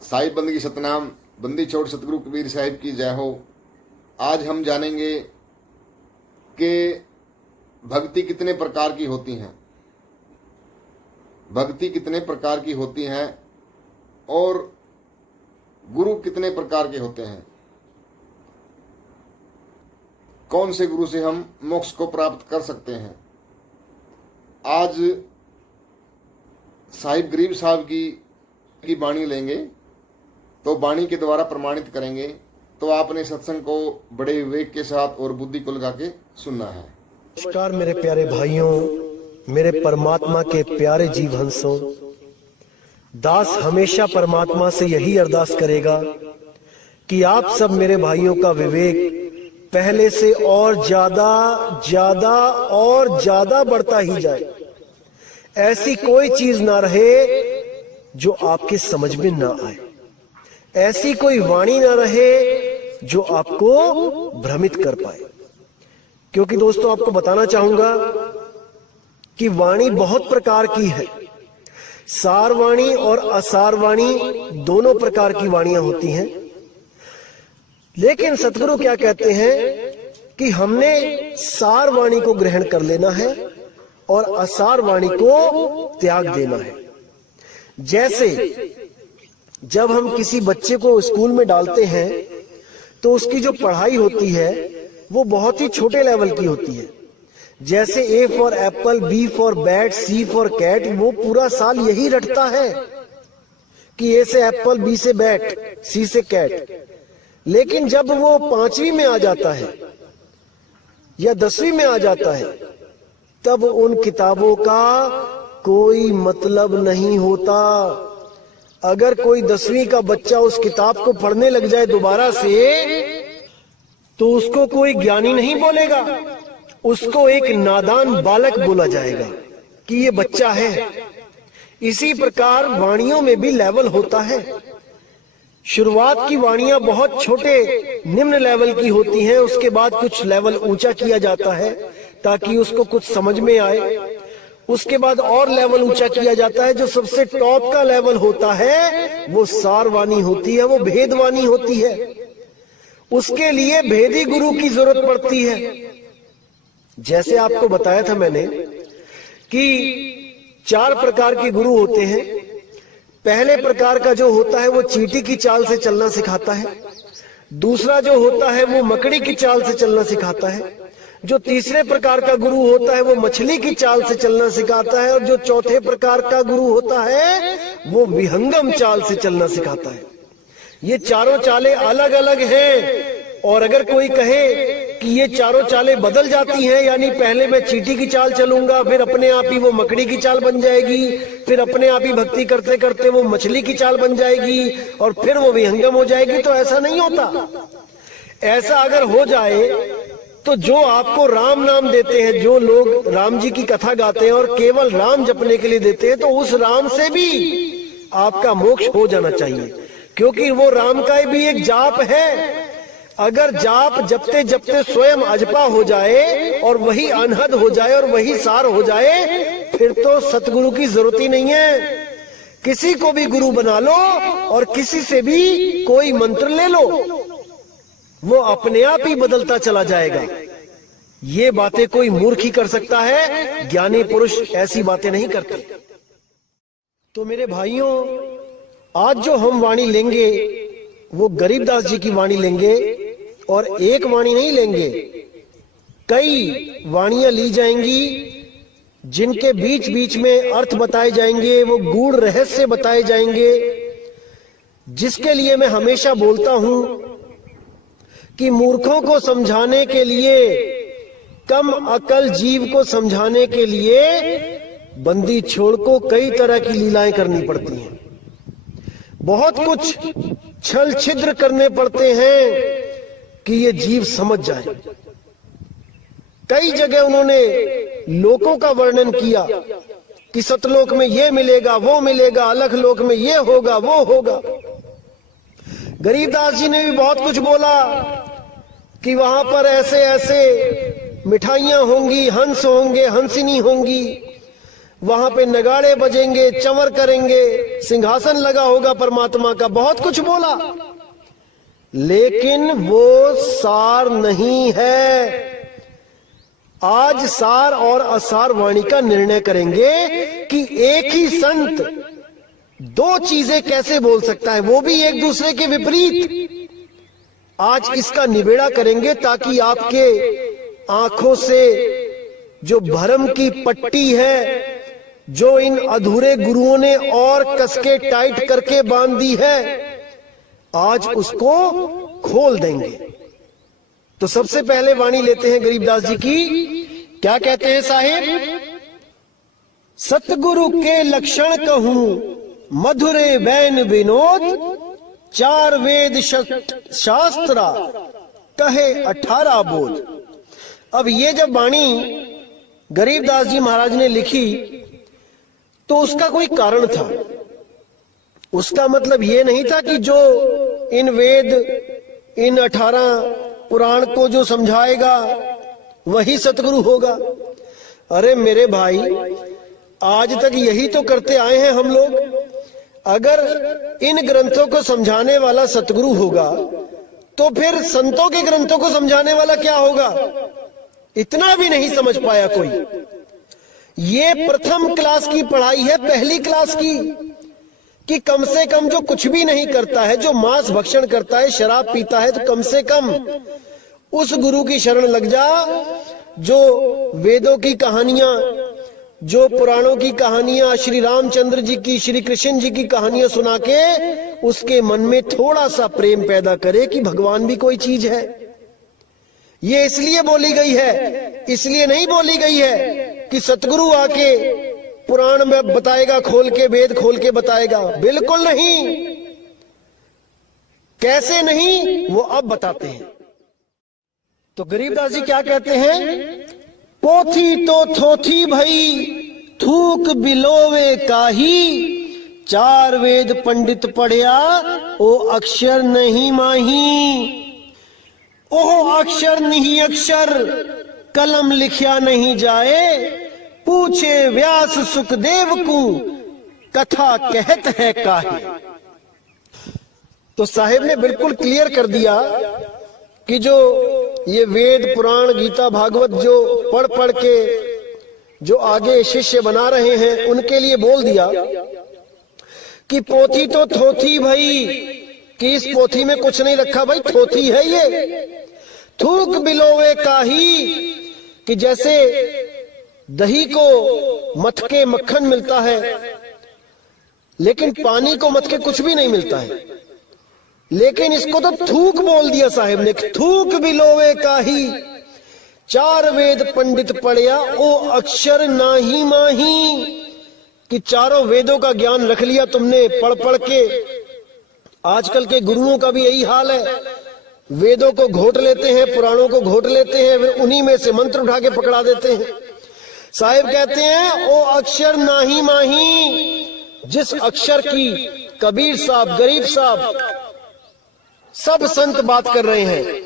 साहिब बंदगी सतनाम, बंदी छोड़ सतगुरु कबीर साहिब की जय हो। आज हम जानेंगे कि भक्ति कितने प्रकार की होती हैं, भक्ति कितने प्रकार की होती हैं और गुरु कितने प्रकार के होते हैं। कौन से गुरु से हम मोक्ष को प्राप्त कर सकते हैं। आज साहिब गरीब साहब की वाणी लेंगे तो वाणी के द्वारा प्रमाणित करेंगे। तो आपने सत्संग को बड़े विवेक के साथ और बुद्धि को लगा के सुनना है। नमस्कार मेरे प्यारे भाइयों, मेरे परमात्मा के प्यारे जीव हंसों। दास हमेशा परमात्मा से यही अरदास करेगा कि आप सब मेरे भाइयों का विवेक पहले से और ज्यादा बढ़ता ही जाए। ऐसी कोई चीज ना रहे जो आपके समझ में ना आए, ऐसी कोई वाणी ना रहे जो आपको भ्रमित कर पाए। क्योंकि दोस्तों आपको बताना चाहूंगा कि वाणी बहुत प्रकार की है। सार वाणी और असार वाणी दोनों प्रकार की वाणियां होती हैं। लेकिन सतगुरु क्या कहते हैं कि हमने सार वाणी को ग्रहण कर लेना है और असार वाणी को त्याग देना है। जैसे जब हम किसी बच्चे को स्कूल में डालते हैं तो उसकी जो पढ़ाई होती है वो बहुत ही छोटे लेवल की होती है। जैसे A for apple, B for bat, C for cat, वो पूरा साल यही रटता है कि ए से एप्पल, बी से बैट, सी से कैट। लेकिन जब वो 5वीं में आ जाता है या 10वीं में आ जाता है तब उन किताबों का कोई मतलब नहीं होता। अगर कोई 10वीं का बच्चा उस किताब को पढ़ने लग जाए दोबारा से तो उसको कोई ज्ञानी नहीं बोलेगा, उसको एक नादान बालक बोला जाएगा कि ये बच्चा है। इसी प्रकार वाणियों में भी लेवल होता है। शुरुआत की वाणियां बहुत छोटे निम्न लेवल की होती हैं, उसके बाद कुछ लेवल ऊंचा किया जाता है ताकि उसको कुछ समझ में आए। उसके बाद और लेवल ऊंचा किया जाता है। जो सबसे टॉप का लेवल होता है वो सार वाणी होती है, वो भेद वाणी होती है। उसके लिए भेदी गुरु की जरूरत पड़ती है। जैसे आपको बताया था मैंने कि 4 प्रकार के गुरु होते हैं। पहले प्रकार का जो होता है वो चींटी की चाल से चलना सिखाता है। दूसरा जो होता है वो मकड़ी की चाल से चलना सिखाता है। जो तीसरे प्रकार का गुरु होता है वो मछली की चाल से चलना सिखाता है। और जो चौथे प्रकार का गुरु होता है वो विहंगम चाल से चलना सिखाता है। ये चारों चालें अलग अलग हैं। और अगर कोई कहे कि ये चारों चालें बदल जाती हैं, यानी पहले मैं चींटी की चाल चलूंगा, फिर अपने आप ही वो मकड़ी की चाल बन जाएगी, फिर अपने आप ही भक्ति करते करते वो मछली की चाल बन जाएगी और फिर वो विहंगम हो जाएगी, तो ऐसा नहीं होता। ऐसा अगर हो जाए तो जो आपको राम नाम देते हैं, जो लोग राम जी की कथा गाते हैं और केवल राम जपने के लिए देते हैं, तो उस राम से भी आपका मोक्ष हो जाना चाहिए। क्योंकि वो राम का भी एक जाप है। अगर जाप जपते जपते स्वयं अजपा हो जाए और वही अनहद हो जाए और वही सार हो जाए, फिर तो सतगुरु की जरूरत ही नहीं है। किसी को भी गुरु बना लो और किसी से भी कोई मंत्र ले लो, वो अपने आप ही बदलता चला जाएगा। ये बातें कोई मूर्ख ही कर सकता है, ज्ञानी पुरुष ऐसी बातें नहीं करते। तो मेरे भाइयों, आज जो हम वाणी लेंगे वो गरीबदास जी की वाणी लेंगे और एक वाणी नहीं लेंगे, कई वाणियां ली जाएंगी जिनके बीच बीच में अर्थ बताए जाएंगे, वो गूढ़ रहस्य बताए जाएंगे। जिसके लिए मैं हमेशा बोलता हूं कि मूर्खों को समझाने के लिए, कम अकल जीव को समझाने के लिए बंदी छोड़ को कई तरह की लीलाएं करनी पड़ती हैं। बहुत कुछ छल छिद्र करने पड़ते हैं कि ये जीव समझ जाए। कई जगह उन्होंने लोकों का वर्णन किया कि सतलोक में ये मिलेगा, वो मिलेगा, अलख लोक में ये होगा, वो होगा। गरीबदास जी ने भी बहुत कुछ बोला कि वहां पर ऐसे ऐसे मिठाइयां होंगी, हंस होंगे, हंसिनी होंगी, वहां पे नगाड़े बजेंगे, चंवर करेंगे, सिंहासन लगा होगा परमात्मा का, बहुत कुछ बोला, लेकिन वो सार नहीं है। आज सार और असार वाणी का निर्णय करेंगे कि एक ही संत दो चीजें कैसे बोल सकता है, वो भी एक दूसरे के विपरीत। आज इसका निबेड़ा करेंगे ताकि आपके आंखों से जो भ्रम की पट्टी है, जो इन अधूरे गुरुओं ने और कसके टाइट करके बांध दी है, आज उसको खोल देंगे। तो सबसे पहले वाणी लेते हैं गरीबदास जी की। क्या कहते हैं साहिब? सतगुरु के लक्षण कहूं मधुरे बैन विनोद, चार वेद शास्त्रा कहे 18 बोध। अब ये जब वाणी गरीबदास जी महाराज ने लिखी तो उसका कोई कारण था। उसका मतलब ये नहीं था कि जो इन वेद, इन 18 पुराण को जो समझाएगा वही सतगुरु होगा। अरे मेरे भाई, आज तक यही तो करते आए हैं हम लोग। अगर इन ग्रंथों को समझाने वाला सतगुरु होगा तो फिर संतों के ग्रंथों को समझाने वाला क्या होगा? इतना भी नहीं समझ पाया कोई। ये प्रथम क्लास की पढ़ाई है, पहली क्लास की, कि कम से कम जो कुछ भी नहीं करता है, जो मांस भक्षण करता है, शराब पीता है, तो कम से कम उस गुरु की शरण लग जा जो वेदों की कहानियां, जो पुराणों की कहानियां, श्री रामचंद्र जी की, श्री कृष्ण जी की कहानियां सुना के उसके मन में थोड़ा सा प्रेम पैदा करे कि भगवान भी कोई चीज है। ये इसलिए बोली गई है, इसलिए नहीं बोली गई है कि सतगुरु आके पुराण में बताएगा, खोल के, वेद खोल के बताएगा। बिल्कुल नहीं। कैसे नहीं, वो अब बताते हैं। तो गरीबदास जी क्या कहते हैं? पोथी तो थोथी भई थूक बिलोवे काही, चार वेद पंडित पढ़िया ओ अक्षर नहीं माही। ओह अक्षर नहीं अक्षर, कलम लिखिया नहीं जाए, पूछे व्यास सुखदेव को कथा कहत है काहे। तो साहिब ने बिल्कुल क्लियर कर दिया कि जो ये वेद, पुराण, गीता, भागवत जो पढ़ पढ़ के जो आगे शिष्य बना रहे हैं, उनके लिए बोल दिया कि पोथी तो थोथी भाई, कि इस पोथी में कुछ नहीं रखा भाई, थोथी है ये। थूक बिलोवे काही, कि जैसे दही को मथ के मक्खन मिलता है, लेकिन पानी को मथ के कुछ भी नहीं मिलता है। लेकिन इसको तो थूक बोल दिया साहिब ने। थूक बिलोवे काही, चार वेद पंडित पढ़िया ओ अक्षर नाही माही, कि चारों वेदों का ज्ञान रख लिया तुमने पढ़ पढ़ के। आजकल के गुरुओं का भी यही हाल है, वेदों को घोट लेते हैं, पुराणों को घोट लेते हैं, फिर उन्हीं में से मंत्र उठा के पकड़ा देते हैं। साहिब कहते हैं ओ अक्षर नाही माही, जिस अक्षर की कबीर साहब, गरीब साहब, सब संत बात कर रहे हैं,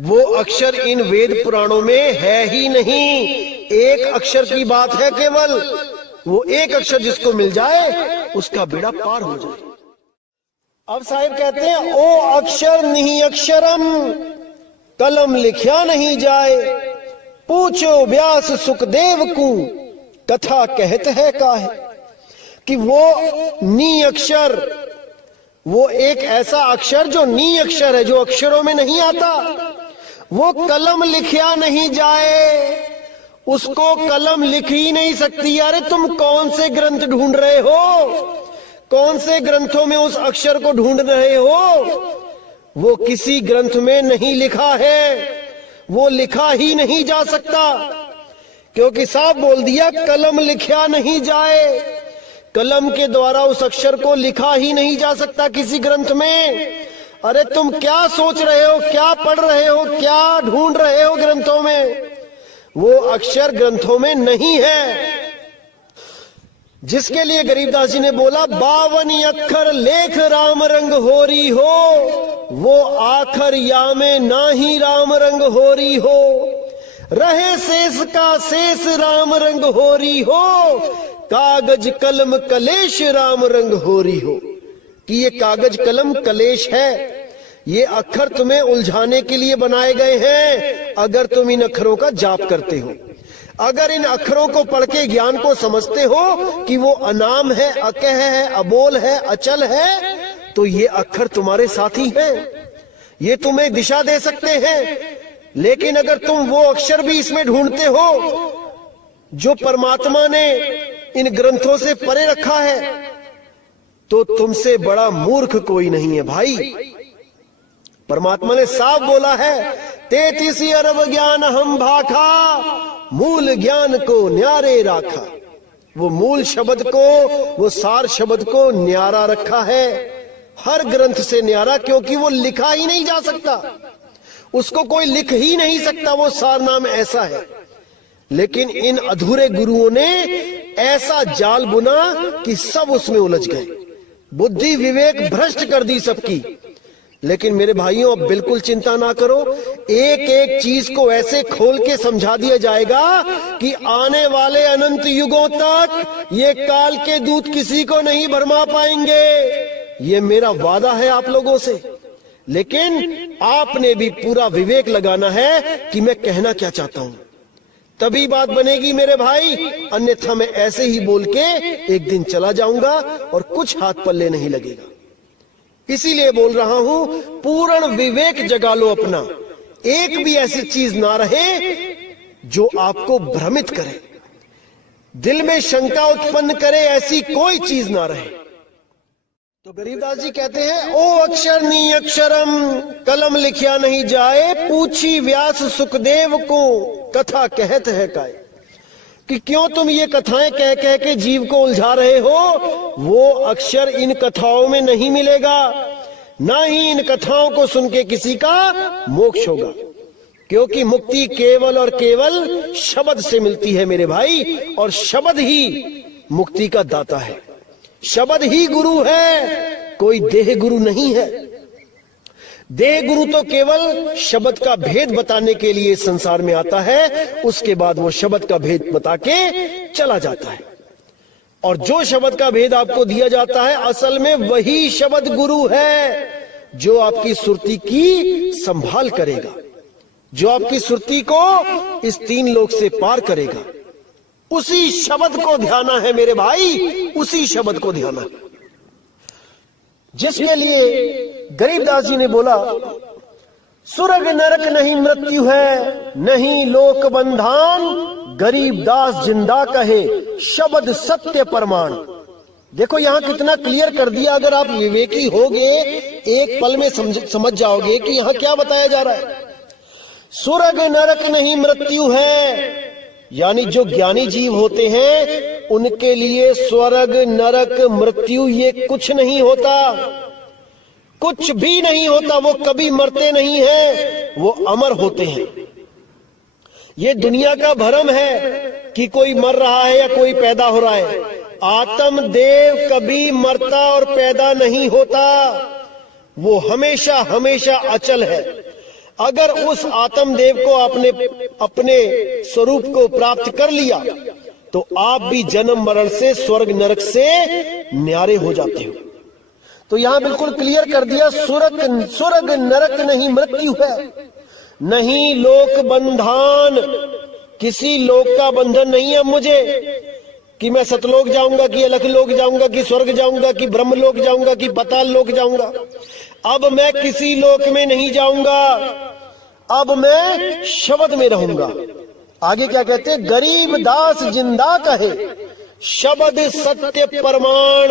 वो अक्षर इन वेद पुराणों में है ही नहीं। एक अक्षर की बात है केवल, वो एक अक्षर जिसको मिल जाए उसका बेड़ा पार हो जाए। अब साहिब कहते हैं ओ अक्षर नहीं अक्षरम, कलम लिखा नहीं जाए, पूछो व्यास सुखदेव को कथा कहते है काहे। कि वो नी अक्षर, वो एक ऐसा अक्षर जो नी अक्षर है, जो अक्षरों में नहीं आता, वो कलम लिखा नहीं जाए, उसको कलम लिख ही नहीं सकती। अरे तुम कौन से ग्रंथ ढूंढ रहे हो, कौन से ग्रंथों में उस अक्षर को ढूंढ रहे हो? वो किसी ग्रंथ में नहीं लिखा है, वो लिखा ही नहीं जा सकता, क्योंकि साफ बोल दिया कलम लिखा नहीं जाए। कलम के द्वारा उस अक्षर को लिखा ही नहीं जा सकता किसी ग्रंथ में। अरे तुम क्या सोच रहे हो, क्या पढ़ रहे हो, क्या ढूंढ रहे हो ग्रंथों में? वो अक्षर ग्रंथों में नहीं है। जिसके लिए गरीबदास जी ने बोला 52 अक्षर लेख राम रंग होरी हो, वो आखर या में ना ही राम रंग होरी हो। रहे शेष का शेष राम रंग होरी हो, कागज कलम कलेश राम रंग होरी हो, कि ये कागज कलम कलेश है, ये अक्षर तुम्हें उलझाने के लिए बनाए गए हैं। अगर तुम इन अक्षरों का जाप करते हो, अगर इन अक्षरों को पढ़ के ज्ञान को समझते हो कि वो अनाम है, अकह है, अबोल है, अचल है, तो ये अक्षर तुम्हारे साथी हैं, ये तुम्हें दिशा दे सकते हैं। लेकिन अगर तुम वो अक्षर भी इसमें ढूंढते हो जो परमात्मा ने इन ग्रंथों से परे रखा है, तो तुमसे बड़ा मूर्ख कोई नहीं है भाई। परमात्मा ने साफ बोला है, 33 अरब ज्ञान हम भाखा, मूल ज्ञान को न्यारे राखा। वो मूल शब्द को, वो सार शब्द को न्यारा रखा है, हर ग्रंथ से न्यारा, क्योंकि वो लिखा ही नहीं जा सकता, उसको कोई लिख ही नहीं सकता, वो सार नाम ऐसा है। लेकिन इन अधूरे गुरुओं ने ऐसा जाल बुना कि सब उसमें उलझ गए, बुद्धि विवेक भ्रष्ट कर दी सबकी। लेकिन मेरे भाइयों, अब बिल्कुल चिंता ना करो, एक एक चीज को ऐसे खोल के समझा दिया जाएगा कि आने वाले अनंत युगों तक ये काल के दूत किसी को नहीं भरमा पाएंगे। ये मेरा वादा है आप लोगों से। लेकिन आपने भी पूरा विवेक लगाना है कि मैं कहना क्या चाहता हूं, तभी बात बनेगी मेरे भाई। अन्यथा मैं ऐसे ही बोल के एक दिन चला जाऊंगा और कुछ हाथ पल्ले नहीं लगेगा। इसीलिए बोल रहा हूं, पूर्ण विवेक जगा लो अपना। एक भी ऐसी चीज ना रहे जो आपको भ्रमित करे, दिल में शंका उत्पन्न करे, ऐसी कोई चीज ना रहे। तो गरीबदास जी कहते हैं, ओ अक्षर नी अक्षरम कलम लिखिया नहीं जाए, पूछी व्यास सुखदेव को कथा कहत है काय। कि क्यों तुम ये कथाएं कह कह के जीव को उलझा रहे हो, वो अक्षर इन कथाओं में नहीं मिलेगा, ना ही इन कथाओं को सुन के किसी का मोक्ष होगा। क्योंकि मुक्ति केवल और केवल शब्द से मिलती है मेरे भाई, और शब्द ही मुक्ति का दाता है, शब्द ही गुरु है, कोई देह गुरु नहीं है। देह गुरु तो केवल शब्द का भेद बताने के लिए संसार में आता है, उसके बाद वो शब्द का भेद बता के चला जाता है। और जो शब्द का भेद आपको दिया जाता है, असल में वही शब्द गुरु है, जो आपकी सुरती की संभाल करेगा, जो आपकी सुरती को इस 3 लोक से पार करेगा। उसी शब्द को ध्याना है मेरे भाई, उसी शब्द को ध्याना, जिसके लिए गरीबदास जी ने बोला, सुरग नरक नहीं मृत्यु है, नहीं लोक बंधान, गरीबदास जिंदा कहे शब्द सत्य प्रमाण। देखो यहां कितना क्लियर कर दिया। अगर आप विवेकी होगे, एक पल में समझ जाओगे कि यहां क्या बताया जा रहा है। सुरग नरक नहीं मृत्यु है, यानी जो ज्ञानी जीव होते हैं उनके लिए स्वर्ग नरक मृत्यु ये कुछ नहीं होता, कुछ भी नहीं होता। वो कभी मरते नहीं हैं, वो अमर होते हैं। ये दुनिया का भ्रम है कि कोई मर रहा है या कोई पैदा हो रहा है। आत्मदेव कभी मरता और पैदा नहीं होता, वो हमेशा हमेशा अचल है। अगर उस आत्मदेव को आपने अपने स्वरूप को प्राप्त कर लिया, तो आप भी जन्म मरण से, स्वर्ग नरक से न्यारे हो जाते हो। तो यहां बिल्कुल क्लियर कर दिया, स्वर्ग नरक नहीं मृत्यु है, नहीं लोक बंधन, किसी लोक का बंधन नहीं है मुझे कि मैं सतलोक जाऊंगा, कि अलख लोक जाऊंगा, कि स्वर्ग जाऊंगा, कि ब्रह्म लोक जाऊंगा, कि पाताल लोक जाऊंगा। अब मैं किसी लोक में नहीं जाऊंगा, अब मैं शब्द में रहूंगा। आगे क्या कहते हैं, गरीबदास जिंदा कहे शब्द सत्य प्रमाण,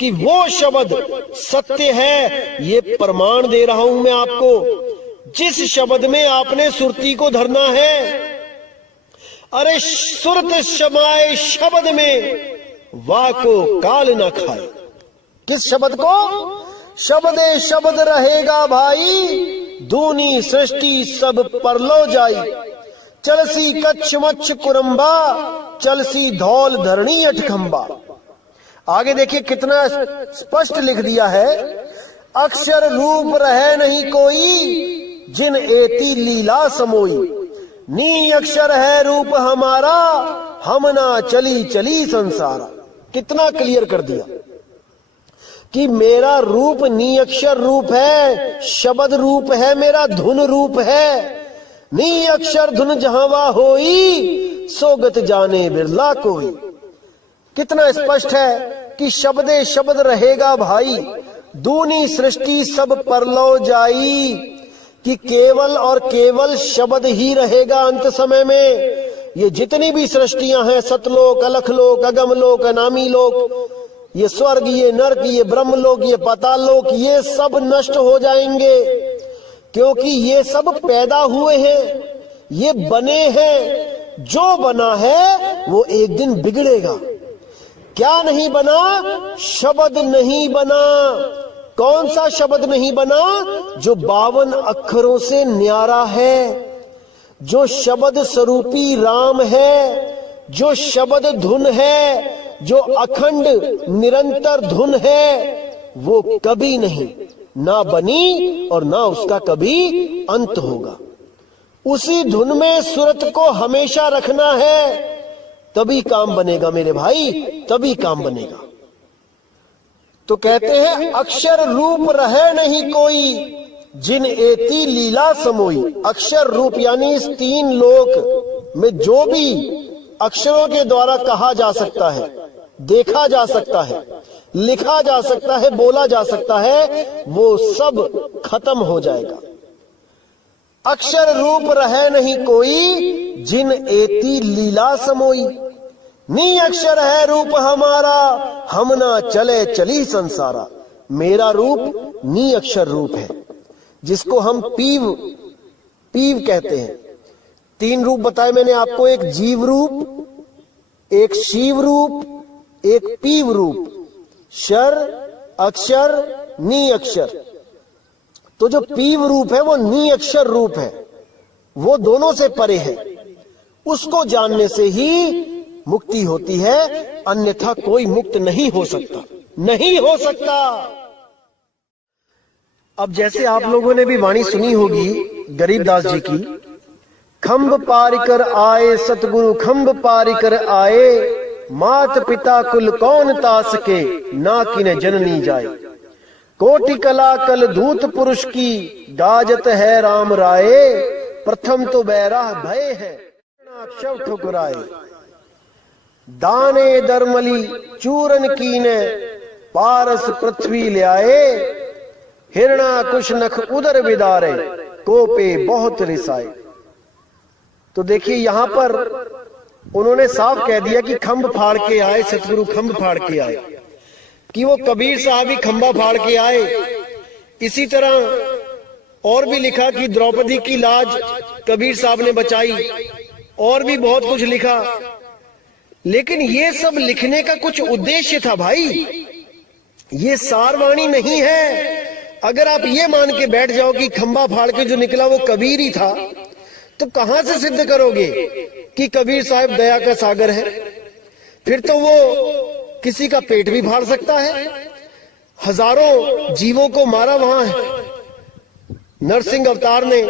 कि वो शब्द सत्य है, ये प्रमाण दे रहा हूं मैं आपको। जिस शब्द में आपने सुरती को धरना है, अरे सुरत समाए शब्द में, वाह को काल न खाए। किस शब्द को? शब्दे शब्द रहेगा भाई, दूनी सृष्टि सब परलो जाई। चलसी कच्छ मच्छ कुरंबा, चलसी धौल धरणी अठखंबा। आगे देखिए कितना स्पष्ट लिख दिया है, अक्षर रूप रहे नहीं कोई, जिन एती लीला समोई। नी अक्षर है रूप हमारा, हम ना चली चली संसारा। कितना क्लियर कर दिया कि मेरा रूप निअक्षर रूप है, शब्द रूप है, मेरा धुन रूप है। नी अक्षर धुन जहां होई, सोगत जाने बिरला कोई। कितना स्पष्ट है कि शब्दे शब्द रहेगा भाई, दूनी सृष्टि सब परलो जाई, कि केवल और केवल शब्द ही रहेगा अंत समय में। ये जितनी भी सृष्टियां हैं, सतलोक, अलखलोक, अगमलोक, अनामी लोक, ये स्वर्ग, ये नरक, ये ब्रह्मलोक, ये पाताल लोक, ये सब नष्ट हो जाएंगे, क्योंकि ये सब पैदा हुए हैं, ये बने हैं। जो बना है वो एक दिन बिगड़ेगा। क्या नहीं बना? शब्द नहीं बना। कौन सा शब्द नहीं बना? जो 52 अक्षरों से न्यारा है, जो शब्द स्वरूपी राम है, जो शब्द धुन है, जो अखंड निरंतर धुन है, वो कभी नहीं ना बनी और ना उसका कभी अंत होगा। उसी धुन में सूरत को हमेशा रखना है, तभी काम बनेगा मेरे भाई, तभी काम बनेगा। तो कहते हैं अक्षर रूप रहे नहीं कोई, जिन एती लीला समोई। अक्षर रूप यानी इस 3 लोक में जो भी अक्षरों के द्वारा कहा जा सकता है, देखा जा सकता है, लिखा जा सकता है, बोला जा सकता है, वो सब खत्म हो जाएगा। अक्षर रूप रहे नहीं कोई, जिन एती लीला समोई। नी अक्षर है रूप हमारा, हम ना चले चली संसारा। मेरा रूप नी अक्षर रूप है, जिसको हम पीव कहते हैं। 3 रूप बताए मैंने आपको, एक जीव रूप, एक शिव रूप, एक पीव रूप। शर, अक्षर, नी अक्षर। तो जो पीव रूप है वो नी अक्षर रूप है, वो दोनों से परे है। उसको जानने से ही मुक्ति होती है, अन्यथा कोई मुक्त नहीं हो सकता, नहीं हो सकता। अब जैसे आप लोगों ने भी वाणी सुनी होगी गरीबदास जी की, खंभ पार कर आए सतगुरु, खंभ पार कर आए, मात पिता कुल कौन तास के, ना किने जननी जाए। कोटि कला कल धूत पुरुष की, गाजत है राम राये, प्रथम तो बैराह भय है, अक्षव ठुकराए। दाने दरमली चूरन कीने, पारस पृथ्वी ले आए, हिरणा कुश नख उदर विदारे, कोपे बहुत रिसाए। तो देखिए यहां पर उन्होंने साफ कह दिया कि खंभ फाड़ के आए सतगुरु, खंभ फाड़ के आए, कि वो कबीर साहब ही खंभा फाड़ के आए। इसी तरह और भी लिखा कि द्रौपदी की लाज कबीर साहब ने बचाई, और भी बहुत कुछ लिखा। लेकिन ये सब लिखने का कुछ उद्देश्य था भाई, ये सारवाणी नहीं है। अगर आप ये मान के बैठ जाओ कि खंभा फाड़ के जो निकला वो कबीर ही था, तो कहां से सिद्ध करोगे कि कबीर साहब दया का सागर है? फिर तो वो किसी का पेट भी फाड़ सकता है, हजारों जीवों को मारा वहां नरसिंह अवतार ने,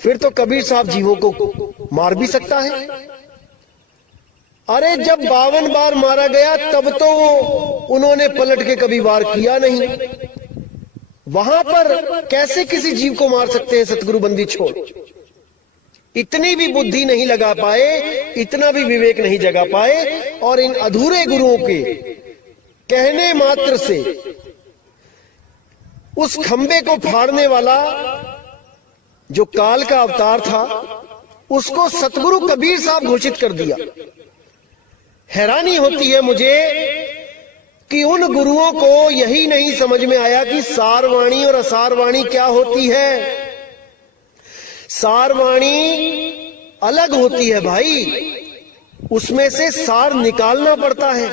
फिर तो कबीर साहब जीवों को मार भी सकता है। अरे जब 52 बार मारा गया तब तो उन्होंने पलट के कभी वार किया नहीं, वहां पर कैसे किसी जीव को मार सकते हैं सतगुरु बंदी छोड़? इतनी भी बुद्धि नहीं लगा पाए, इतना भी विवेक नहीं जगा पाए, और इन अधूरे गुरुओं के कहने मात्र से उस खंबे को फाड़ने वाला जो काल का अवतार था उसको सतगुरु कबीर साहब घोषित कर दिया। हैरानी होती है मुझे कि उन गुरुओं को यही नहीं समझ में आया कि सारवाणी और असारवाणी क्या होती है। सारवाणी अलग होती है भाई, उसमें से सार निकालना पड़ता है,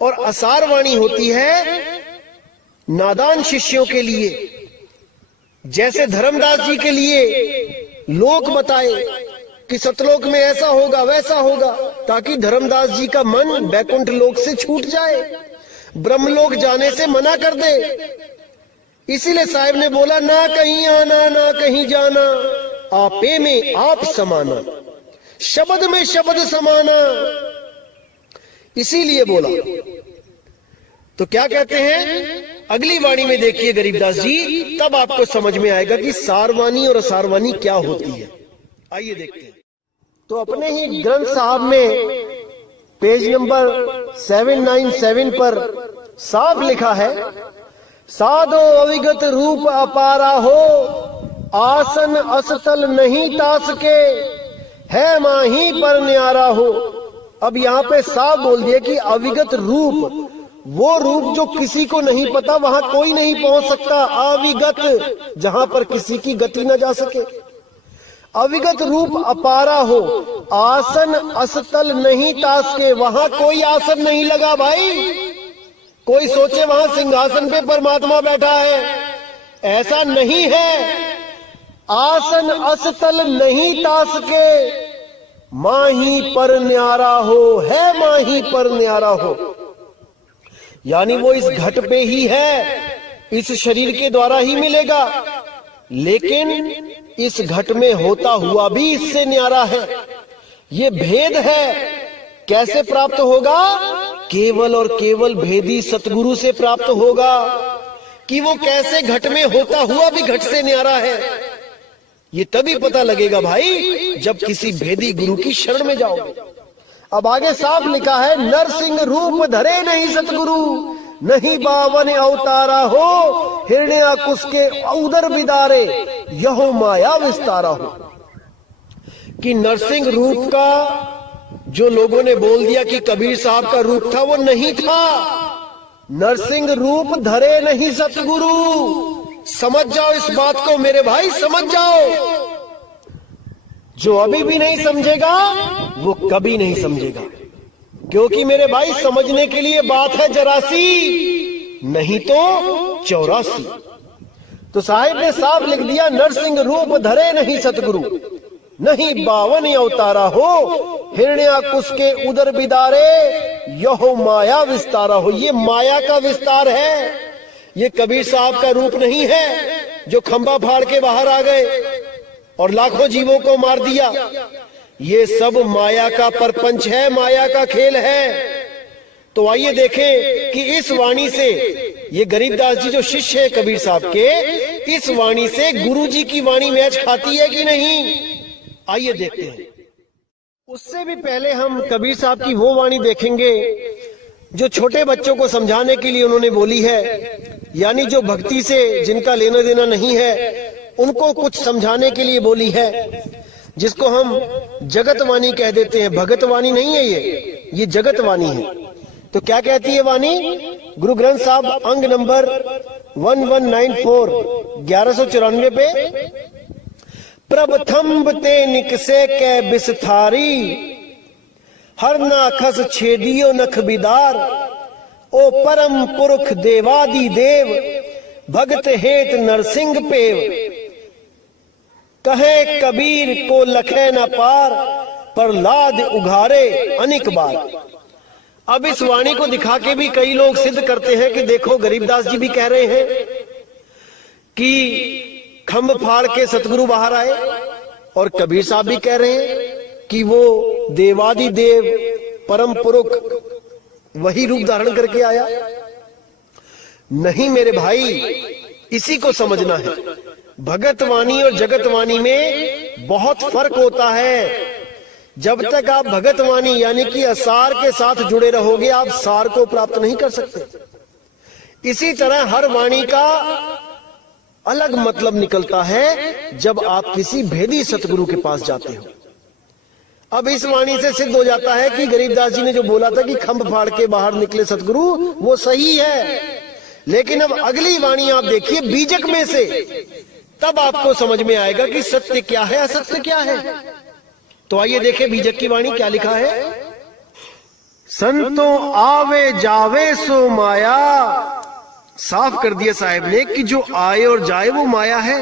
और असारवाणी होती है नादान शिष्यों के लिए। जैसे धर्मदास जी के लिए लोक बताए कि सतलोक में ऐसा होगा वैसा होगा, ताकि धर्मदास जी का मन बैकुंठ लोक से छूट जाए, ब्रह्मलोक जाने से मना कर दे। इसीलिए साहब ने बोला, ना कहीं आना ना कहीं जाना, आपे में आप समाना। शब्द में शब्द समाना, इसीलिए बोला। तो क्या कहते हैं, अगली वाणी में देखिए गरीबदास जी, तब आपको समझ में आएगा कि सारवानी और असारवानी क्या होती है। आइए देखते हैं। तो अपने ही ग्रंथ साहब में पेज नंबर 797 पर साफ लिखा है, साधो अविगत रूप अपारा हो, आसन असतल नहीं तास के, है माही पर न्यारा हो। अब यहाँ पे साफ बोल दिया कि अविगत रूप, वो रूप जो किसी को नहीं पता, वहां कोई नहीं पहुंच सकता। अविगत, जहां पर किसी की गति न जा सके। अविगत रूप अपारा हो, आसन असतल नहीं तास के, वहां कोई आसन नहीं लगा भाई। कोई सोचे वहां सिंहासन पे परमात्मा बैठा है, ऐसा नहीं है। आसन असतल नहीं तास के, माही पर न्यारा हो, है माही पर न्यारा हो। यानी वो इस घट पे ही है, इस शरीर के द्वारा ही मिलेगा, लेकिन इस घट में होता हुआ भी इससे न्यारा है। ये भेद है। कैसे प्राप्त होगा? केवल और केवल भेदी सतगुरु से प्राप्त होगा कि वो कैसे घट में होता हुआ भी घट से न्यारा है। ये तभी पता लगेगा भाई जब किसी भेदी गुरु की शरण में जाओगे। अब आगे साफ लिखा है, नरसिंह रूप धरे नहीं सतगुरु, नहीं बावन अवतारा हो, हिरण्याकुश के उदर बिदारे, यहो माया विस्तारा हो। कि नरसिंह रूप का जो लोगों ने बोल दिया कि कबीर साहब का रूप था, वो नहीं था। नरसिंह रूप धरे नहीं सतगुरु। समझ जाओ इस बात को मेरे भाई, समझ जाओ। जो अभी भी नहीं समझेगा वो कभी नहीं समझेगा, क्योंकि मेरे भाई समझने के लिए बात है जरासी, नहीं तो 84। तो साहिब ने साफ लिख दिया, नरसिंह रूप धरे नहीं सतगुरु, नहीं बावन अवतारा हो, हिरण्याकुश के उदर बिदारे, यहो माया विस्तारा हो। ये माया का विस्तार है, ये कबीर साहब का रूप नहीं है जो खंबा फाड़ के बाहर आ गए और लाखों जीवों को मार दिया। ये सब माया का परपंच है, माया का खेल है। तो आइए देखें कि इस वाणी से, ये गरीबदास जी जो शिष्य है कबीर साहब के, इस वाणी से गुरु जी की वाणी मैच खाती है कि नहीं। आइए देखते हैं। उससे भी पहले हम कबीर साहब की वो वाणी देखेंगे जो छोटे बच्चों को समझाने के लिए उन्होंने बोली है, यानी जो भक्ति से जिनका लेना देना नहीं है उनको कुछ समझाने के लिए बोली है, जिसको हम जगतवाणी कह देते हैं। भगतवाणी नहीं है ये जगतवाणी है। तो क्या कहती है वाणी? गुरु ग्रंथ साहब अंग नंबर 1194 1194 पे, प्रभथम्ब ते निकसे कै बिसथारी, हर नाखस छेदियो नख बिदार, ओ परम पुरख देवादि देव, भगत हेत नरसिंह पेव, कहे कबीर को लखे न पार, प्रहलाद उघारे अनेक बार। अब इस वाणी को दिखा के भी कई लोग सिद्ध करते हैं कि देखो गरीबदास जी भी कह रहे हैं कि खंभ फाड़ के सतगुरु बाहर आए, और कबीर साहब भी कह रहे हैं कि वो देवादि देव परम पुरुष वही रूप धारण करके आया। नहीं मेरे भाई, इसी को समझना है। भगतवाणी और जगतवाणी में बहुत फर्क होता है। जब तक आप भगतवाणी यानी कि असार के साथ जुड़े रहोगे, आप सार को प्राप्त नहीं कर सकते। इसी तरह हर वाणी का अलग मतलब निकलता है जब आप किसी भेदी सतगुरु के पास जाते हो। अब इस वाणी से सिद्ध हो जाता है कि गरीबदास जी ने जो बोला था कि खंभ फाड़ के बाहर निकले सतगुरु, वो सही है। लेकिन अब अगली वाणी आप देखिए बीजक में से, तब आपको समझ में आएगा कि सत्य क्या है, असत्य क्या है। तो आइए देखें बीजक की वाणी क्या लिखा है। संतों आवे जावे सो माया, साफ कर दिया साहब ने कि जो आए और जाए वो माया है।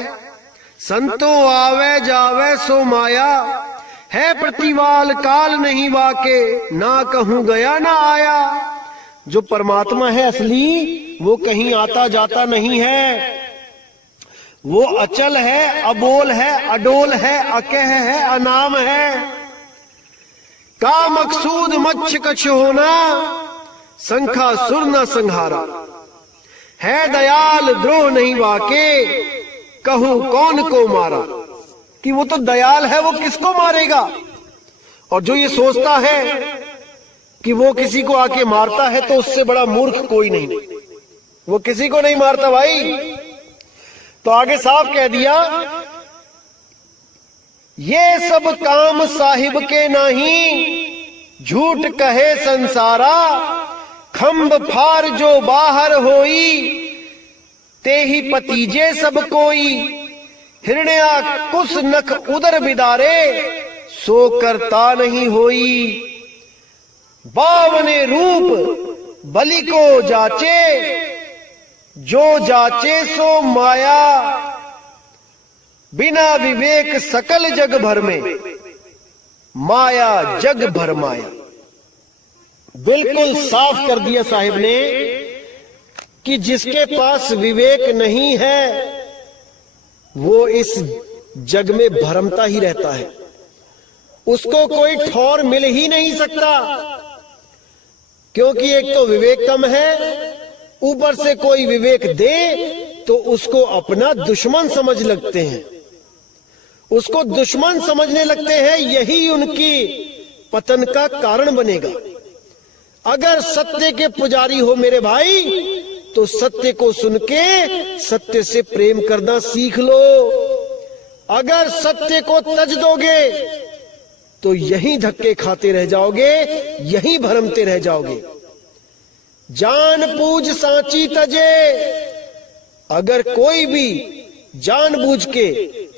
संतों आवे जावे सो माया, है प्रतिवाल काल नहीं वाके, ना कहूं गया ना आया। जो परमात्मा है असली, वो कहीं आता जाता नहीं है। वो अचल है, अबोल है, अडोल है, अकह है, अनाम है। का मकसूद मच्छ कछ होना, संखा सुर न संहारा। है दयाल द्रोह नहीं वाके, कहूं कौन को मारा। कि वो तो दयाल है, वो किसको मारेगा। और जो ये सोचता है कि वो किसी को आके मारता है, तो उससे बड़ा मूर्ख कोई नहीं। वो किसी को नहीं मारता भाई। तो आगे साफ कह दिया, ये सब काम साहिब के नहीं, झूठ कहे संसारा। खंब फार जो बाहर होई, ते ही पतीजे सब कोई। हिरण्या कुस नख उदर बिदारे, सो करता नहीं होई। बावने रूप बलि को जाचे, जो जाचे सो माया। बिना विवेक सकल जग भर में, माया जग भर माया। बिल्कुल साफ कर दिया साहिब ने कि जिसके पास विवेक नहीं है, वो इस जग में भरमता ही रहता है। उसको कोई ठौर मिल ही नहीं सकता, क्योंकि एक तो विवेक कम है, ऊपर से कोई विवेक दे तो उसको अपना दुश्मन समझ लगते हैं, उसको दुश्मन समझने लगते हैं। यही उनकी पतन का कारण बनेगा। अगर सत्य के पुजारी हो मेरे भाई, तो सत्य को सुन के सत्य से प्रेम करना सीख लो। अगर सत्य को तज दोगे तो यहीं धक्के खाते रह जाओगे, यहीं भरमते रह जाओगे। जान पूज सांची तजे। अगर कोई भी जानबूझ के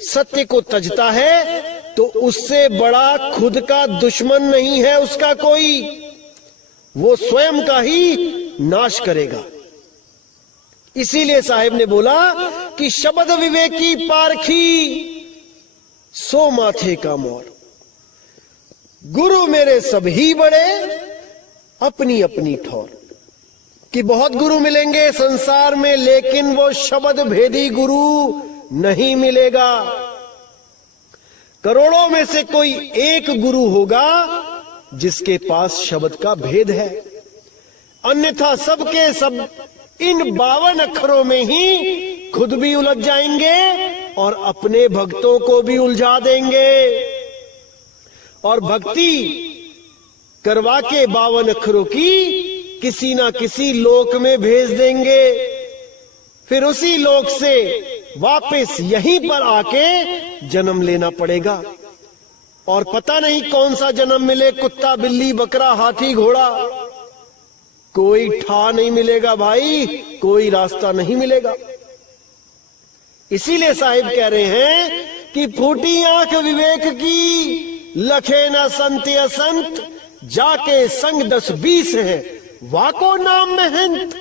सत्य को तजता है, तो उससे बड़ा खुद का दुश्मन नहीं है उसका कोई। वो स्वयं का ही नाश करेगा। इसीलिए साहिब ने बोला कि शब्द विवेकी पारखी, सो माथे का मोर। गुरु मेरे सभी बड़े, अपनी अपनी ठौर। कि बहुत गुरु मिलेंगे संसार में, लेकिन वो शब्द भेदी गुरु नहीं मिलेगा। करोड़ों में से कोई एक गुरु होगा जिसके पास शब्द का भेद है। अन्यथा सबके सब इन 52 अक्षरों में ही खुद भी उलझ जाएंगे और अपने भक्तों को भी उलझा देंगे। और भक्ति करवा के 52 अक्षरों की किसी ना किसी लोक में भेज देंगे। फिर उसी लोक से वापस यहीं पर आके जन्म लेना पड़ेगा। और पता नहीं कौन सा जन्म मिले, कुत्ता बिल्ली बकरा हाथी घोड़ा, कोई ठा नहीं मिलेगा भाई, कोई रास्ता नहीं मिलेगा। इसीलिए साहिब कह रहे हैं कि फूटी आंख विवेक की, लखे न संत असंत। जाके संग 10-20 है, वाको नाम महंत।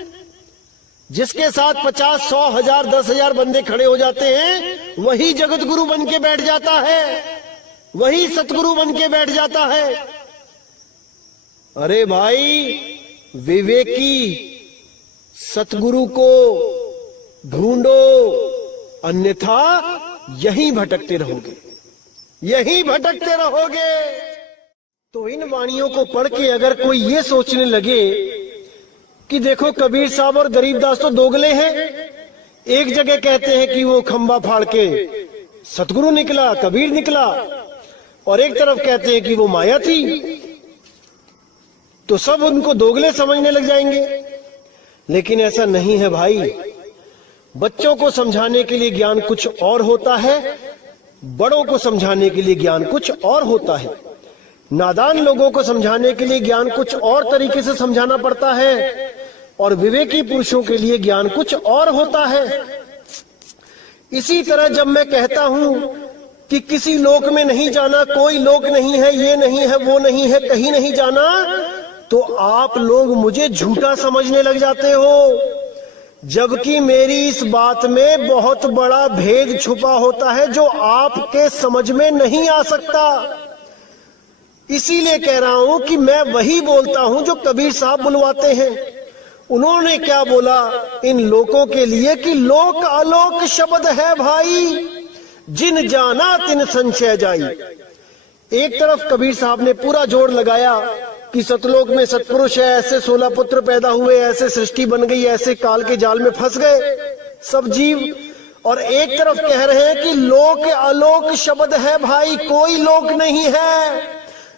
जिसके साथ 50, 100, 1000, 10,000 बंदे खड़े हो जाते हैं, वही जगत गुरु बन के बैठ जाता है, वही सतगुरु बन के बैठ जाता है। अरे भाई, विवेकी सतगुरु को ढूंढो, अन्यथा यहीं भटकते रहोगे, यहीं भटकते रहोगे। तो इन वाणियों को पढ़ के अगर कोई ये सोचने लगे कि देखो कबीर साहब और गरीबदास तो दोगले हैं, एक जगह कहते हैं कि वो खंबा फाड़ के सतगुरु निकला, कबीर निकला, और एक तरफ कहते हैं कि वो माया थी, तो सब उनको दोगले समझने लग जाएंगे। लेकिन ऐसा नहीं है भाई। बच्चों को समझाने के लिए ज्ञान कुछ और होता है, बड़ों को समझाने के लिए ज्ञान कुछ और होता है। नादान लोगों को समझाने के लिए ज्ञान कुछ और तरीके से समझाना पड़ता है, और विवेकी पुरुषों के लिए ज्ञान कुछ और होता है। इसी तरह जब मैं कहता हूं कि किसी लोक में नहीं जाना, कोई लोक नहीं है, ये नहीं है, वो नहीं है, कहीं नहीं जाना, तो आप लोग मुझे झूठा समझने लग जाते हो, जबकि मेरी इस बात में बहुत बड़ा भेद छुपा होता है जो आपके समझ में नहीं आ सकता। इसीलिए कह रहा हूं कि मैं वही बोलता हूं जो कबीर साहब बुलवाते हैं। उन्होंने क्या बोला इन लोगों के लिए कि लोक अलोक शब्द है भाई, जिन जाना तिन संशय जाई। एक तरफ कबीर साहब ने पूरा जोर लगाया कि सतलोक में सतपुरुष है, ऐसे 16 पुत्र पैदा हुए, ऐसे सृष्टि बन गई, ऐसे काल के जाल में फंस गए सब जीव, और एक तरफ कह रहे हैं कि लोक अलोक शब्द है भाई, कोई लोक नहीं है,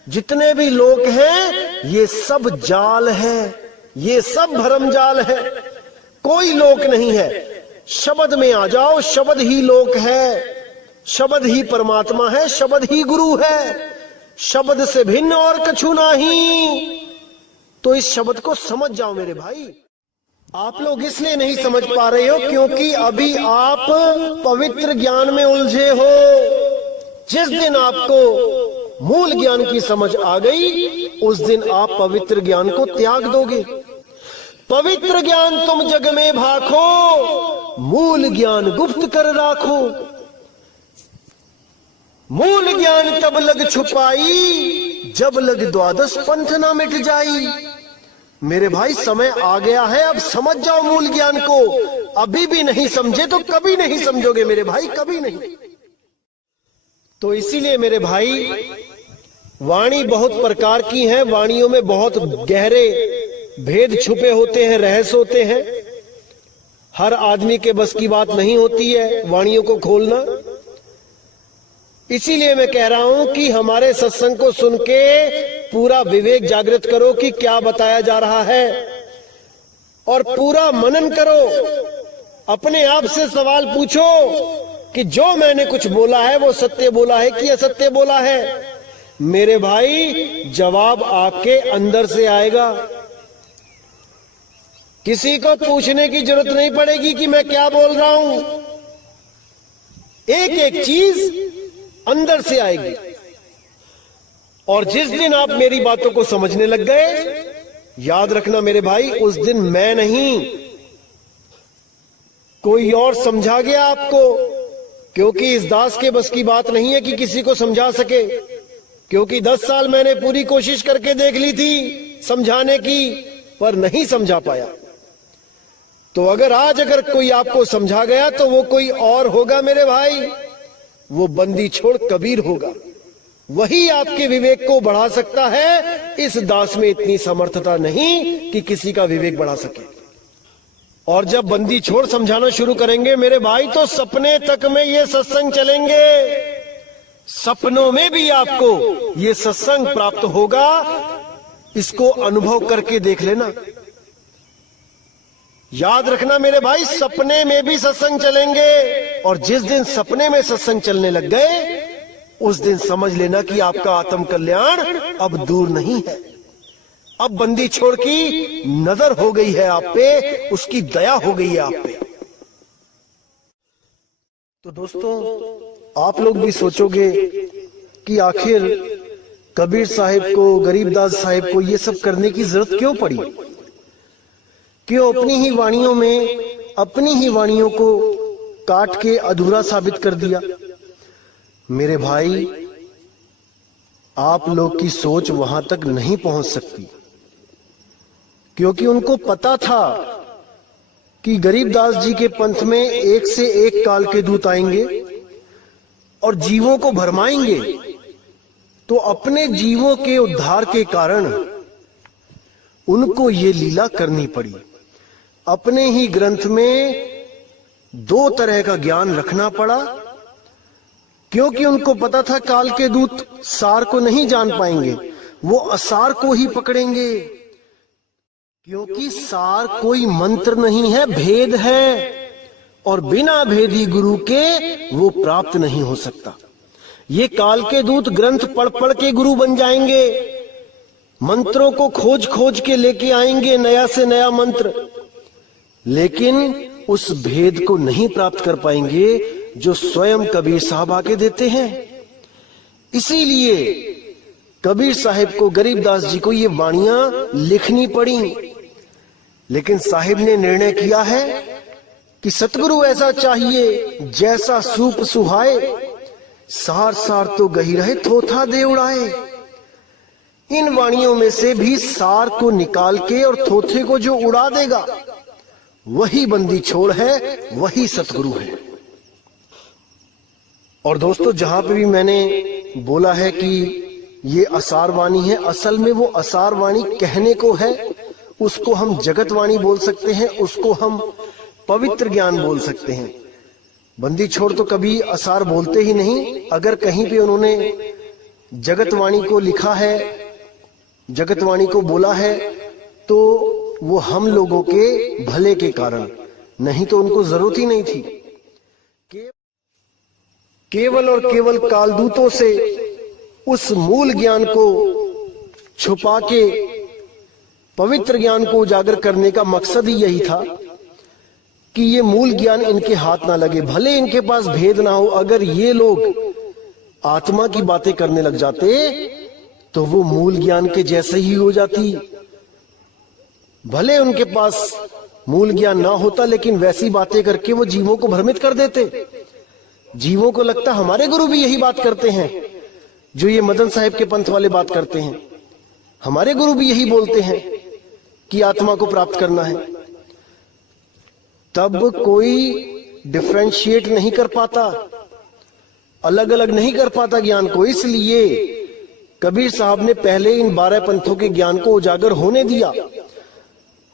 जितने भी लोक हैं ये सब जाल है, ये सब भरम जाल है, कोई लोक नहीं है। शब्द में आ जाओ, शब्द ही लोक है, शब्द ही परमात्मा है, शब्द ही गुरु है, शब्द से भिन्न और कछु नहीं। तो इस शब्द को समझ जाओ मेरे भाई। आप लोग इसलिए नहीं समझ पा रहे हो क्योंकि अभी आप पवित्र ज्ञान में उलझे हो। जिस दिन आपको मूल ज्ञान की समझ आ गई, उस दिन आप पवित्र ज्ञान को त्याग दोगे। पवित्र ज्ञान तुम जग में भाखो, मूल ज्ञान गुप्त कर राखो। मूल ज्ञान तब लग छुपाई, जब लग द्वादश पंथ ना मिट जाई। मेरे भाई समय आ गया है, अब समझ जाओ मूल ज्ञान को। अभी भी नहीं समझे तो कभी नहीं समझोगे मेरे भाई, कभी नहीं। तो इसीलिए मेरे भाई, वाणी बहुत प्रकार की है, वाणियों में बहुत गहरे भेद छुपे होते हैं, रहस्य होते हैं। हर आदमी के बस की बात नहीं होती है वाणियों को खोलना। इसीलिए मैं कह रहा हूं कि हमारे सत्संग को सुन के पूरा विवेक जागृत करो कि क्या बताया जा रहा है, और पूरा मनन करो। अपने आप से सवाल पूछो कि जो मैंने कुछ बोला है वो सत्य बोला है कि असत्य बोला है। मेरे भाई, जवाब आपके अंदर से आएगा। किसी को पूछने की जरूरत नहीं पड़ेगी कि मैं क्या बोल रहा हूं। एक एक चीज अंदर से आएगी। और जिस दिन आप मेरी बातों को समझने लग गए, याद रखना मेरे भाई, उस दिन मैं नहीं, कोई और समझा गया आपको। क्योंकि इस दास के बस की बात नहीं है कि किसी को समझा सके। क्योंकि 10 साल मैंने पूरी कोशिश करके देख ली थी समझाने की, पर नहीं समझा पाया। तो अगर कोई आपको समझा गया तो वो कोई और होगा मेरे भाई, वो बंदी छोड़ कबीर होगा। वही आपके विवेक को बढ़ा सकता है। इस दास में इतनी समर्थता नहीं कि किसी का विवेक बढ़ा सके। और जब बंदी छोड़ समझाना शुरू करेंगे मेरे भाई, तो सपने तक में ये सत्संग चलेंगे। सपनों में भी आपको ये सत्संग प्राप्त होगा। इसको अनुभव करके देख लेना। याद रखना मेरे भाई, सपने में भी सत्संग चलेंगे। और जिस दिन सपने में सत्संग चलने लग गए, उस दिन समझ लेना कि आपका आत्म कल्याण अब दूर नहीं है। अब बंदी छोड़ की नजर हो गई है आप पे, उसकी दया हो गई है आप पे। तो दोस्तों, आप लोग भी सोचोगे कि आखिर कबीर साहिब को, गरीबदास साहिब को ये सब करने की जरूरत क्यों पड़ी? क्यों अपनी ही वाणियों में अपनी ही वाणियों को काट के अधूरा साबित कर दिया? मेरे भाई, आप लोग की सोच वहां तक नहीं पहुंच सकती, क्योंकि उनको पता था कि गरीबदास जी के पंथ में एक से एक काल के दूत आएंगे और जीवों को भरमाएंगे। तो अपने जीवों के उद्धार के कारण उनको ये लीला करनी पड़ी। अपने ही ग्रंथ में 2 तरह का ज्ञान रखना पड़ा, क्योंकि उनको पता था काल के दूत सार को नहीं जान पाएंगे, वो असार को ही पकड़ेंगे। क्योंकि सार कोई मंत्र नहीं है, भेद है, और बिना भेदी गुरु के वो प्राप्त नहीं हो सकता। ये काल के दूत ग्रंथ पढ़ पढ़ के गुरु बन जाएंगे, मंत्रों को खोज खोज के लेके आएंगे, नया से नया मंत्र, लेकिन उस भेद को नहीं प्राप्त कर पाएंगे जो स्वयं कबीर साहब आके देते हैं। इसीलिए कबीर साहिब को, गरीबदास जी को ये वाणियां लिखनी पड़ी। लेकिन साहिब ने निर्णय किया है कि सतगुरु ऐसा चाहिए जैसा सूप सुहाए, सार सार तो गही रहे थोथा दे उड़ाए। इन वाणियों में से भी सार को निकाल के और थोथे को जो उड़ा देगा, वही बंदी छोड़ है, वही सतगुरु है। और दोस्तों, जहां पे भी मैंने बोला है कि ये असार वाणी है, असल में वो असार वाणी कहने को है, उसको हम जगत वाणी बोल सकते हैं, उसको हम पवित्र ज्ञान बोल सकते हैं। बंदी छोड़ तो कभी असार बोलते ही नहीं। अगर कहीं पे उन्होंने जगत वाणी को लिखा है, जगत वाणी को बोला है, तो वो हम लोगों के भले के कारण, नहीं तो उनको जरूरत ही नहीं थी। केवल और केवल कालदूतों से उस मूल ज्ञान को छुपा के पवित्र ज्ञान को उजागर करने का मकसद ही यही था कि ये मूल ज्ञान इनके हाथ ना लगे। भले इनके पास भेद ना हो, अगर ये लोग आत्मा की बातें करने लग जाते तो वो मूल ज्ञान के जैसे ही हो जाती। भले उनके पास मूल ज्ञान ना होता, लेकिन वैसी बातें करके वो जीवों को भ्रमित कर देते। जीवों को लगता हमारे गुरु भी यही बात करते हैं जो ये मदन साहिब के पंथ वाले बात करते हैं, हमारे गुरु भी यही बोलते हैं कि आत्मा को प्राप्त करना है। तब कोई डिफरेंशिएट नहीं कर पाता, अलग अलग नहीं कर पाता ज्ञान को। इसलिए कबीर साहब ने पहले इन 12 पंथों के ज्ञान को उजागर होने दिया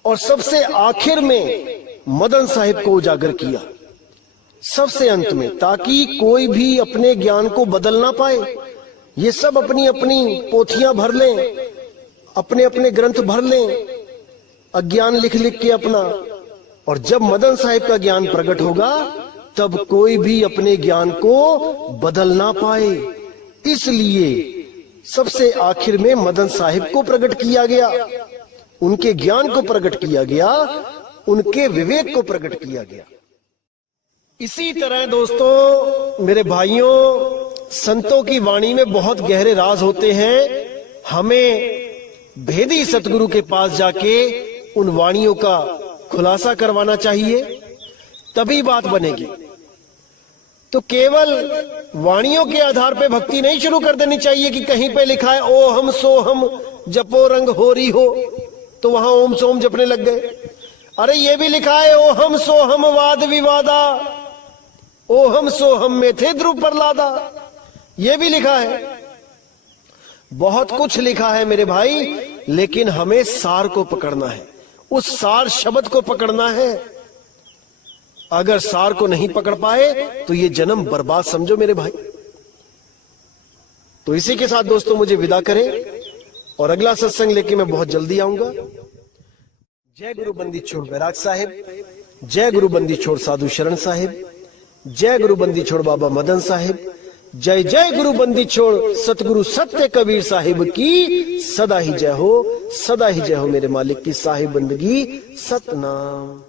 और सबसे आखिर में मदन साहिब को उजागर किया, सबसे अंत में, ताकि कोई भी अपने ज्ञान को बदल ना पाए। ये सब अपनी अपनी पोथियां भर लें, अपने अपने ग्रंथ भर लें, अज्ञान लिख लिख के अपना, और जब मदन साहिब का ज्ञान प्रकट होगा तब कोई भी अपने ज्ञान को बदल ना पाए। इसलिए सबसे आखिर में मदन साहिब को प्रकट किया गया, उनके ज्ञान को प्रकट किया गया, उनके विवेक को प्रकट किया गया। इसी तरह दोस्तों, मेरे भाइयों, संतों की वाणी में बहुत गहरे राज होते हैं। हमें भेदी सतगुरु के पास जाके उन वाणियों का खुलासा करवाना चाहिए, तभी बात बनेगी। तो केवल वाणियों के आधार पे भक्ति नहीं शुरू कर देनी चाहिए कि कहीं पे लिखा है ओ हम सो हम जपो रंग होरी हो, तो वहां ओम सोम जपने लग गए। अरे ये भी लिखा है ओ हम सो हम वाद विवादा, ओ हम सो हम में थे ध्रुव प्रहलादा, ये भी लिखा है। बहुत कुछ लिखा है मेरे भाई, लेकिन हमें सार को पकड़ना है, उस सार शब्द को पकड़ना है। अगर सार को नहीं पकड़ पाए तो ये जन्म बर्बाद समझो मेरे भाई। तो इसी के साथ दोस्तों मुझे विदा करें, और अगला सत्संग लेके मैं बहुत जल्दी आऊंगा। जय गुरु बंदी छोड़ बैराग साहिब, जय गुरु बंदी छोड़ साधु शरण साहिब, जय गुरु बंदी छोड़ बाबा मदन साहिब, जय जय गुरु बंदी छोड़ सतगुरु सत्य कबीर साहिब की सदा ही जय हो, सदा ही जय हो मेरे मालिक की साहिब बंदगी सतनाम।